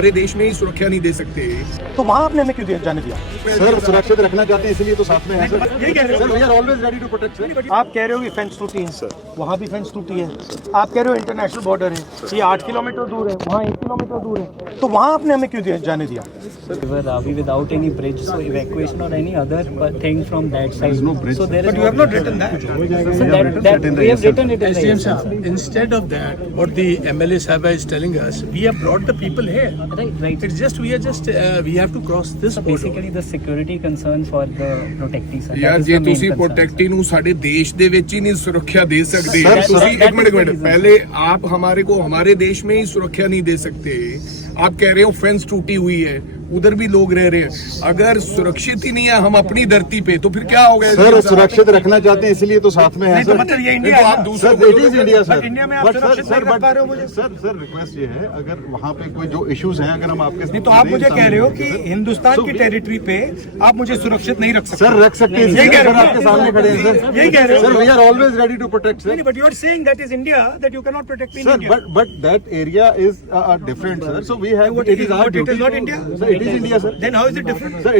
हमारे देश में ही सुरक्षा नहीं दे सकते, तो वहाँ आपने हमें क्यों जाने दिया? सर सुरक्षित रखना चाहते हैं इसलिए तो साथ में है सर। यही कह रहे हो? Sir we are always ready to protect sir. आप कह रहे हो कि फेंस टूटी है, वहाँ भी फेंस टूटी है। आप कह रहे हो इंटरनेशनल बॉर्डर है, ये 8 किलोमीटर दूर है, वहाँ 1 किलोमीटर दूर है, तो वहाँ आपने हमें क्यों जाने दिया? Are we without any bridge, so evacuation or any other thing from that side? There's no bridge. So there is But you have not written that. So that we have written it in the SDM sir, instead of that, what the MLA Sahaba is telling us, we have brought the people here. Right. It's just we have to cross this So border. basically the security concern for the protectees. Sir. ਯਾਰ That is ਜੇ the main ਤੁਸੀਂ concern. Protectee ਨੂੰ ਸਾਡੇ ਦੇਸ਼ ਦੇ ਵਿੱਚ ਹੀ ਨਹੀਂ ਸੁਰੱਖਿਆ ਦੇ ਸਕਦੇ, सर, ਤੁਸੀਂ that एक मिनट is the reason. पहले आप हमारे को हमारे देश में ही सुरक्षा नहीं दे सकते। आप कह रहे हो फेंस टूटी हुई है, उधर भी लोग रह रहे हैं। अगर सुरक्षित ही नहीं है हम अपनी धरती पे, तो फिर क्या हो गया? सर सुरक्षित रखना चाहते हैं इसलिए तो साथ में है नहीं तो सर। मतलब ये नहीं इंडिया तो है आप ना? दूसरों sir it is India sir. India में आप बट सुरक्षित नहीं रख पा रहे हो मुझे। सर रिक्वेस्ट ये है, अगर वहाँ पे कोई जो इश्यूज हैं अगर हम आपके नहीं तो आप मुझे कह रहे हो कि हिंदुस्तान की टेरिटरी पे आप मुझे सुरक्षित नहीं रख सकते। सर रख सकते हैं यही इसलिए कह रहे सर हो? आपके सामने खड़े हैं सर। यही कह रहे हो? Sir we are always ready to protect sir. But you are saying that is India, that you cannot protect me in Sir, India. but that area is different, sir. So we have. What It is our but it duty. is not India? Sir, it is India, sir. Then how is it different? Sir,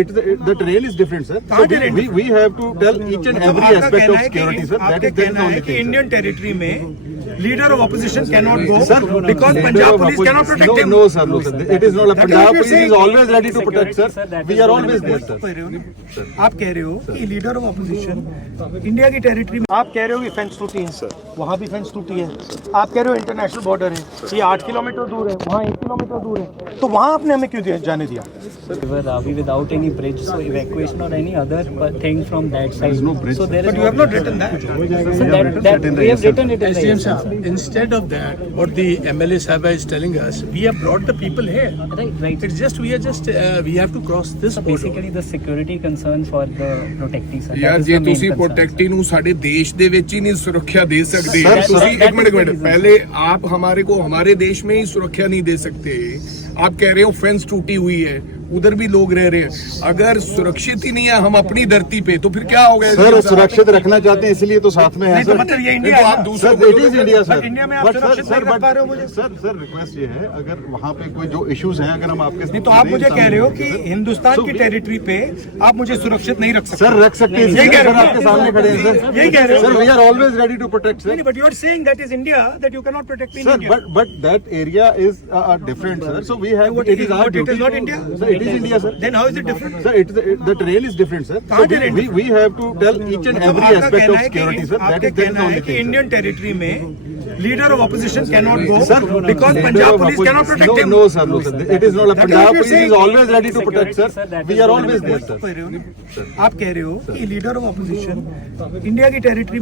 the terrain is different, sir. कहाँ So terrain we have to tell each and every आपका aspect कहना of है कि security, sir. That आपका is the कहना है only कि thing. Indian territory में leader of opposition cannot go Sir, because Punjab police cannot protect him. No, sir, no, sir. It is not. That is Punjab what you're police is saying. always ready to protect, sir. We are always there, कह sir. रहे हो ना? आप कह रहे हो कि leader of opposition India की टेरिटरी में, आप कह रहे हो कि फेंस टूटी है, वहाँ भी फेंस टूटी है। आप कह रहे हो इंटरनेशनल बॉर्डर है, ये 8 किलोमीटर दूर है, वहाँ 1 किलोमीटर दूर है, तो वहाँ आपने हमें क्यों जाने दिया? Are we without any bridge, so evacuation or any other thing from that side? There's no bridge. So there is But you have not written that. So that we have written it in the SDM sir, instead of that, what the MLA Sahaba is telling us, we have brought the people here. Right. It's just we have to cross this So border. basically the security concern for the protectees. Sir. That ਯਾਰ is ਜੇ the main ਤੁਸੀਂ concern. Protectee ਨੂੰ ਸਾਡੇ ਦੇਸ਼ ਦੇ ਵਿੱਚ ਹੀ ਨਹੀਂ ਸੁਰੱਖਿਆ ਦੇ ਸਕਦੇ, Sir, ਤੁਸੀਂ that एक मिनट is the reason. पहले आप हमारे को हमारे देश में ही सुरक्षा नहीं दे सकते। आप कह रहे हो फेंस टूटी हुई है, उधर भी लोग रह रहे हैं। अगर सुरक्षित ही नहीं है हम अपनी धरती पे, तो फिर क्या हो गया? सर सुरक्षित रखना चाहते हैं इसलिए तो साथ में है नहीं तो सर। मतलब ये नहीं इंडिया तो है आप ना? दूसरों sir it is India sir. India में आप But सुरक्षित नहीं रख पा रहे हो मुझे। सर रिक्वेस्ट ये है, अगर वहाँ पे कोई जो इश्यूज हैं अगर हम आपके नहीं तो आप मुझे कह रहे हो कि हिंदुस्तान की टेरिटरी पे आप मुझे सुरक्षित नहीं रख सकते। सर रख सकते हैं यही इसलिए कह रहे सर हो? आपके सामने खड़े हैं सर। यही कह रहे हो? Sir we are always ready to protect sir. But you are saying that is India, that you cannot protect me in Sir, India. but that area is different, sir. So we have. What It is our but it duty. is not India? Sir, it is India, sir. Then how is it different? Sir, the terrain is different, sir. कहाँ So terrain we have to tell each and every आपका aspect कहना of है कि security, sir. That आपका is the कहना है only कि thing. Indian territory में leader of opposition cannot go Sir, because Punjab police cannot protect him. No, sir, no, sir. It is not. That is Punjab what you're police is saying. always ready to protect, sir. We are always there, sir. कह रहे हो ना? आप कह रहे हो कि leader of opposition India की टेरिटरी